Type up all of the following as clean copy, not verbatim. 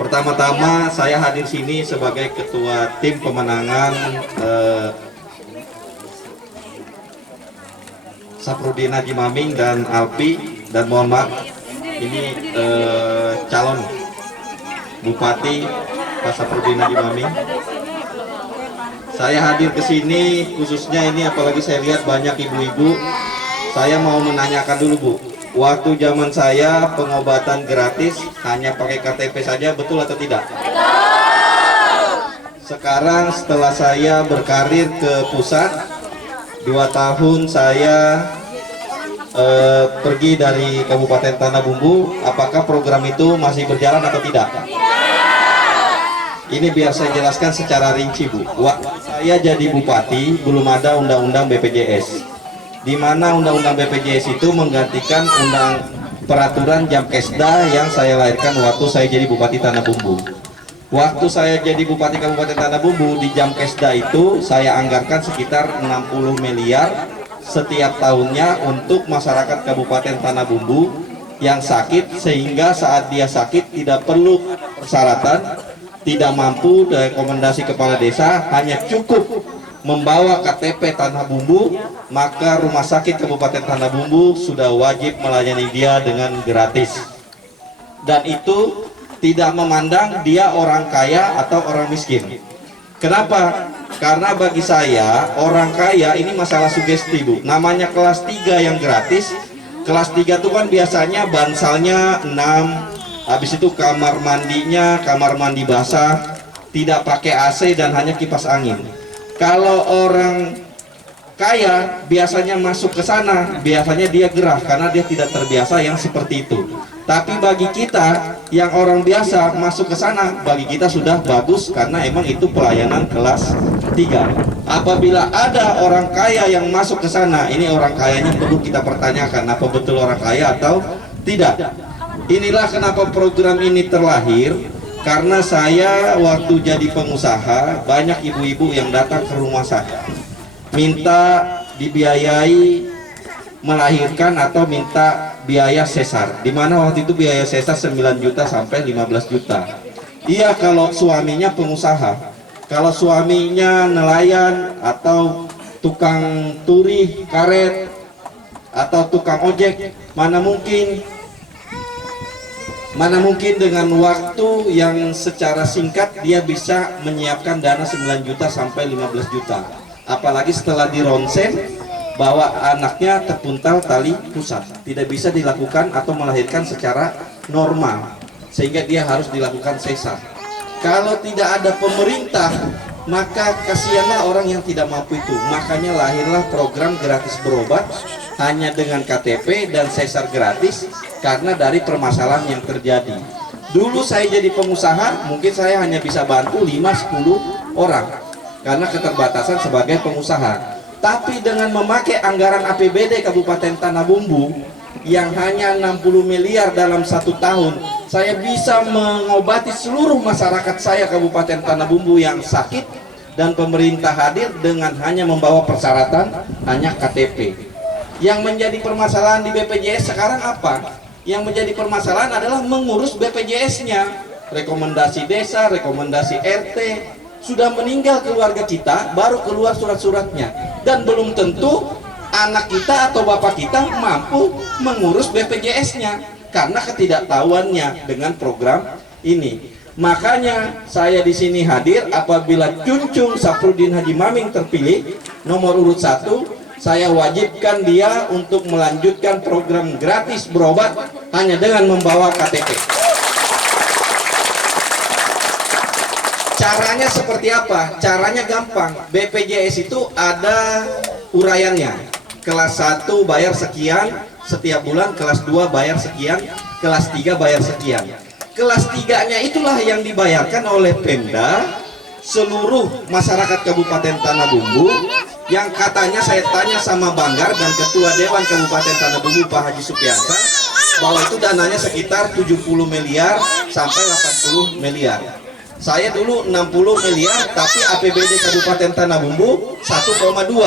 Pertama-tama saya hadir sini sebagai ketua tim pemenangan Saprudin Haji Maming dan Alpi, dan mohon maaf ini calon Bupati Pak Saprudin Haji Maming. Saya hadir ke sini khususnya ini apalagi saya lihat banyak ibu-ibu. Saya mau menanyakan dulu Bu, waktu zaman saya pengobatan gratis hanya pakai KTP saja, betul atau tidak? Sekarang setelah saya berkarir ke pusat 2 tahun saya pergi dari Kabupaten Tanah Bumbu, apakah program itu masih berjalan atau tidak? Ini biar saya jelaskan secara rinci Bu. Waktu saya jadi bupati belum ada undang-undang BPJS, di mana undang-undang BPJS itu menggantikan peraturan Jamkesda yang saya lahirkan waktu saya jadi bupati Tanah Bumbu. Waktu saya jadi bupati Kabupaten Tanah Bumbu, di Jamkesda itu saya anggarkan sekitar 60 miliar setiap tahunnya untuk masyarakat Kabupaten Tanah Bumbu yang sakit, sehingga saat dia sakit tidak perlu persyaratan, tidak mampu rekomendasi kepala desa, hanya cukup membawa KTP Tanah Bumbu, maka rumah sakit Kabupaten Tanah Bumbu sudah wajib melayani dia dengan gratis. Dan itu tidak memandang dia orang kaya atau orang miskin. Kenapa? Karena bagi saya orang kaya ini masalah sugesti Bu. Namanya kelas 3 yang gratis. Kelas 3 itu kan biasanya bansalnya 6, habis itu kamar mandinya kamar mandi basah, tidak pakai AC dan hanya kipas angin. Kalau orang kaya biasanya masuk ke sana, biasanya dia gerah karena dia tidak terbiasa yang seperti itu. Tapi bagi kita yang orang biasa masuk ke sana, bagi kita sudah bagus karena emang itu pelayanan kelas 3. Apabila ada orang kaya yang masuk ke sana, ini orang kayanya perlu kita pertanyakan apa betul orang kaya atau tidak. Inilah kenapa program ini terlahir, karena saya waktu jadi pengusaha banyak ibu-ibu yang datang ke rumah saya minta dibiayai melahirkan atau minta biaya sesar, dimana waktu itu biaya sesar 9 juta sampai 15 juta. Iya kalau suaminya pengusaha, kalau suaminya nelayan atau tukang turi karet atau tukang ojek, mana mungkin dengan waktu yang secara singkat dia bisa menyiapkan dana 9 juta sampai 15 juta. Apalagi setelah dironsen bahwa anaknya terpuntal tali pusat, tidak bisa dilakukan atau melahirkan secara normal, sehingga dia harus dilakukan sesar. Kalau tidak ada pemerintah, maka kasihanlah orang yang tidak mampu itu. Makanya lahirlah program gratis berobat hanya dengan KTP dan sesar gratis, karena dari permasalahan yang terjadi. Dulu saya jadi pengusaha, mungkin saya hanya bisa bantu 5-10 orang karena keterbatasan sebagai pengusaha. Tapi dengan memakai anggaran APBD Kabupaten Tanah Bumbu yang hanya 60 miliar dalam 1 tahun, saya bisa mengobati seluruh masyarakat saya Kabupaten Tanah Bumbu yang sakit, dan pemerintah hadir dengan hanya membawa persyaratan hanya KTP. Yang menjadi permasalahan di BPJS sekarang apa? Yang menjadi permasalahan adalah mengurus BPJS-nya, rekomendasi desa, rekomendasi RT. Sudah meninggal keluarga kita, baru keluar surat-suratnya, dan belum tentu anak kita atau bapak kita mampu mengurus BPJS-nya karena ketidaktahuannya dengan program ini. Makanya saya di sini hadir apabila Cuncung Saprudin Haji Maming terpilih nomor urut 1, saya wajibkan dia untuk melanjutkan program gratis berobat hanya dengan membawa KTP. Caranya seperti apa? Caranya gampang. BPJS itu ada uraiannya. Kelas 1 bayar sekian setiap bulan, kelas 2 bayar sekian, kelas 3 bayar sekian. Kelas 3-nya itulah yang dibayarkan oleh Pemda seluruh masyarakat Kabupaten Tanah Bumbu, yang katanya saya tanya sama Banggar dan Ketua Dewan Kabupaten Tanah Bumbu Pak Haji Supiansa bahwa itu dananya sekitar 70 miliar sampai 80 miliar. Saya dulu 60 miliar, tapi APBD Kabupaten Tanah Bumbu 1,2.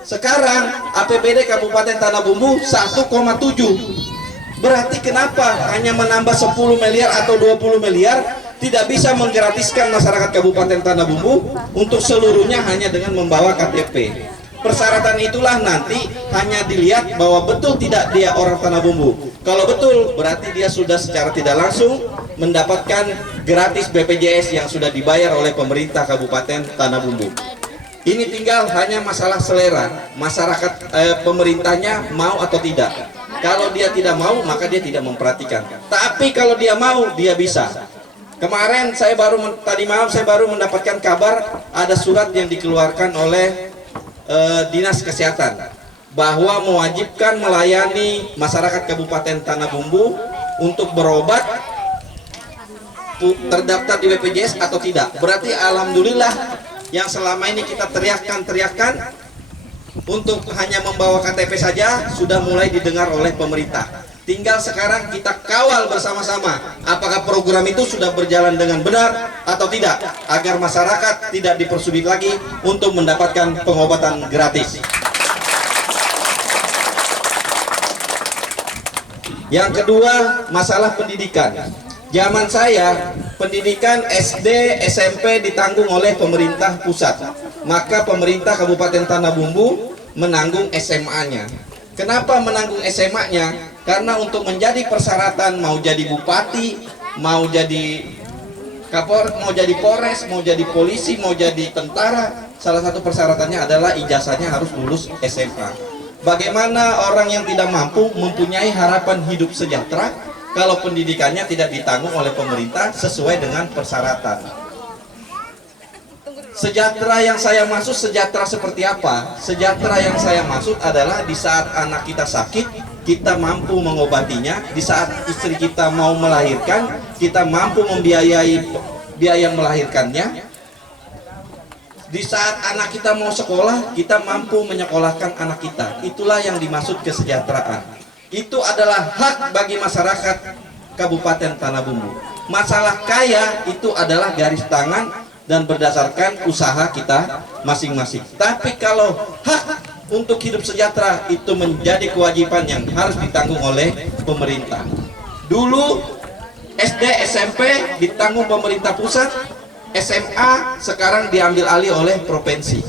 Sekarang APBD Kabupaten Tanah Bumbu 1,7. Berarti kenapa hanya menambah 10 miliar atau 20 miliar tidak bisa menggratiskan masyarakat Kabupaten Tanah Bumbu untuk seluruhnya hanya dengan membawa KTP? Persyaratan itulah nanti hanya dilihat bahwa betul tidak dia orang Tanah Bumbu. Kalau betul, berarti dia sudah secara tidak langsung mendapatkan gratis BPJS yang sudah dibayar oleh pemerintah Kabupaten Tanah Bumbu. Ini tinggal hanya masalah selera masyarakat, pemerintahnya mau atau tidak. Kalau dia tidak mau, maka dia tidak memperhatikan. Tapi kalau dia mau, dia bisa. Kemarin tadi malam saya baru mendapatkan kabar ada surat yang dikeluarkan oleh Dinas Kesehatan bahwa mewajibkan melayani masyarakat Kabupaten Tanah Bumbu untuk berobat terdaftar di BPJS atau tidak. Berarti alhamdulillah yang selama ini kita teriakkan untuk hanya membawa KTP saja sudah mulai didengar oleh pemerintah. Tinggal sekarang kita kawal bersama-sama apakah program itu sudah berjalan dengan benar atau tidak, agar masyarakat tidak dipersulit lagi untuk mendapatkan pengobatan gratis. Yang kedua, masalah pendidikan. Zaman saya, pendidikan SD, SMP ditanggung oleh pemerintah pusat. Maka pemerintah Kabupaten Tanah Bumbu menanggung SMA-nya. Kenapa menanggung SMA-nya? Karena untuk menjadi persyaratan mau jadi bupati, mau jadi mau jadi polres, mau jadi polisi, mau jadi tentara, salah satu persyaratannya adalah ijazahnya harus lulus SMA. Bagaimana orang yang tidak mampu mempunyai harapan hidup sejahtera kalau pendidikannya tidak ditanggung oleh pemerintah sesuai dengan persyaratan? Sejahtera yang saya maksud sejahtera seperti apa? Sejahtera yang saya maksud adalah di saat anak kita sakit, kita mampu mengobatinya. Di saat istri kita mau melahirkan, kita mampu membiayai biaya melahirkannya. Di saat anak kita mau sekolah, kita mampu menyekolahkan anak kita. Itulah yang dimaksud kesejahteraan. Itu adalah hak bagi masyarakat Kabupaten Tanah Bumbu. Masalah kaya itu adalah garis tangan dan berdasarkan usaha kita masing-masing. Tapi kalau hak untuk hidup sejahtera itu menjadi kewajiban yang harus ditanggung oleh pemerintah. Dulu SD, SMP ditanggung pemerintah pusat, SMA sekarang diambil alih oleh provinsi.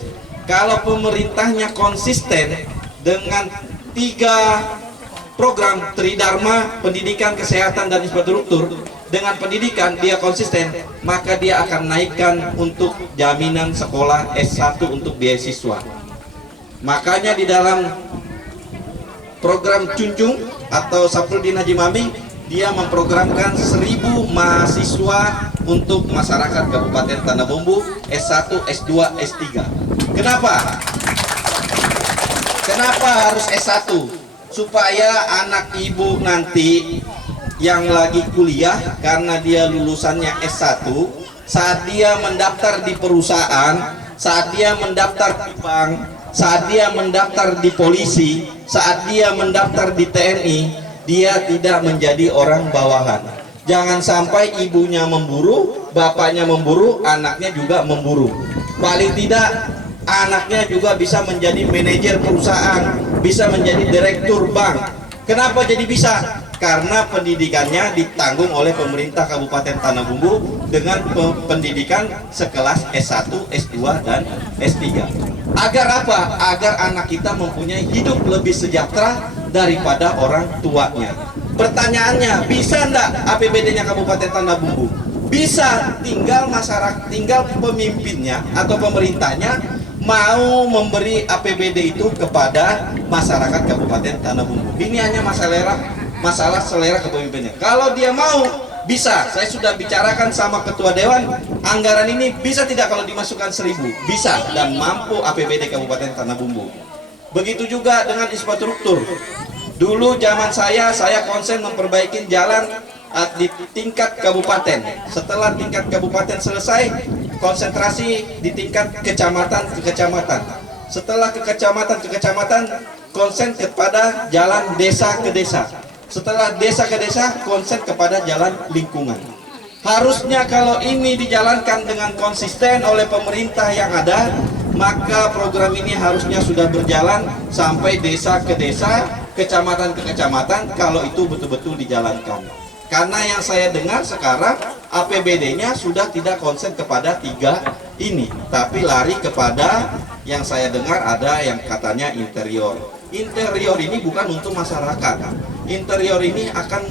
Kalau pemerintahnya konsisten dengan 3 program Tridharma, pendidikan, kesehatan, dan infrastruktur, dengan pendidikan dia konsisten, maka dia akan naikkan untuk jaminan sekolah S1 untuk beasiswa. Makanya di dalam program Cunjung atau Saprudin Haji Mami, dia memprogramkan 1000 mahasiswa untuk masyarakat Kabupaten Tanah Bumbu S1, S2, S3. Kenapa? Kenapa harus S1? Supaya anak ibu nanti yang lagi kuliah, karena dia lulusannya S1, saat dia mendaftar di perusahaan, saat dia mendaftar di bank, saat dia mendaftar di polisi, saat dia mendaftar di TNI, dia tidak menjadi orang bawahan. Jangan sampai ibunya memburu, bapaknya memburu, anaknya juga memburu. Paling tidak anaknya juga bisa menjadi manajer perusahaan, bisa menjadi direktur bank. Kenapa jadi bisa? Karena pendidikannya ditanggung oleh pemerintah Kabupaten Tanah Bumbu dengan pendidikan sekelas S1, S2, dan S3. Agar apa? Agar anak kita mempunyai hidup lebih sejahtera daripada orang tuanya. Pertanyaannya, bisa enggak APBD-nya Kabupaten Tanah Bumbu? Bisa, tinggal masyarakat, tinggal pemimpinnya atau pemerintahnya mau memberi APBD itu kepada masyarakat Kabupaten Tanah Bumbu. Ini hanya masalah selera kepemimpinannya. Kalau dia mau, bisa. Saya sudah bicarakan sama Ketua Dewan, anggaran ini bisa tidak kalau dimasukkan 1000? Bisa, dan mampu APBD Kabupaten Tanah Bumbu. Begitu juga dengan infrastruktur. Dulu zaman saya konsen memperbaiki jalan di tingkat kabupaten. Setelah tingkat kabupaten selesai, konsentrasi di tingkat kecamatan ke kecamatan. Setelah ke kecamatan, konsen kepada jalan desa ke desa. Setelah desa ke desa, konsen kepada jalan lingkungan. Harusnya kalau ini dijalankan dengan konsisten oleh pemerintah yang ada, maka program ini harusnya sudah berjalan sampai desa ke desa, kecamatan ke kecamatan kalau itu betul-betul dijalankan. Karena yang saya dengar sekarang APBD-nya sudah tidak konsen kepada 3 ini, tapi lari kepada yang saya dengar ada yang katanya interior. Interior ini bukan untuk masyarakat. Interior ini akan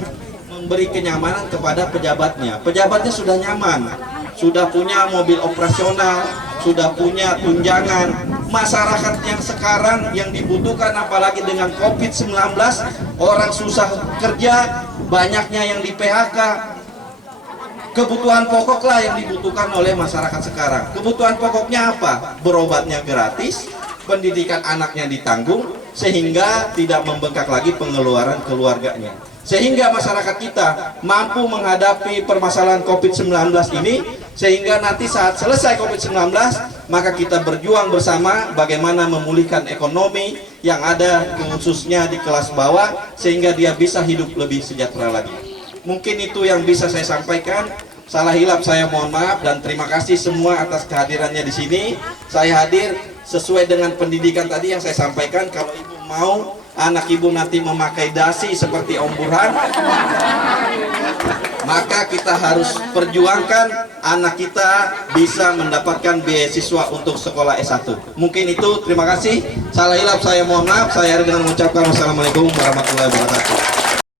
memberi kenyamanan kepada pejabatnya. Pejabatnya sudah nyaman, sudah punya mobil operasional, sudah punya tunjangan. Masyarakat yang sekarang yang dibutuhkan apalagi dengan COVID-19, orang susah kerja, banyaknya yang di PHK. Kebutuhan pokoklah yang dibutuhkan oleh masyarakat sekarang. Kebutuhan pokoknya apa? Berobatnya gratis, pendidikan anaknya ditanggung, sehingga tidak membengkak lagi pengeluaran keluarganya. Sehingga masyarakat kita mampu menghadapi permasalahan COVID-19 ini, sehingga nanti saat selesai COVID-19, maka kita berjuang bersama bagaimana memulihkan ekonomi yang ada khususnya di kelas bawah, sehingga dia bisa hidup lebih sejahtera lagi. Mungkin itu yang bisa saya sampaikan. Salah hilap saya mohon maaf, dan terima kasih semua atas kehadirannya di sini. Saya hadir sesuai dengan pendidikan tadi yang saya sampaikan. Kalau ibu mau anak ibu nanti memakai dasi seperti Om Burhan, maka kita harus perjuangkan anak kita bisa mendapatkan beasiswa untuk sekolah S1. Mungkin itu, terima kasih. Salah hilap saya mohon maaf. Saya dengan mengucapkan wassalamualaikum warahmatullahi wabarakatuh.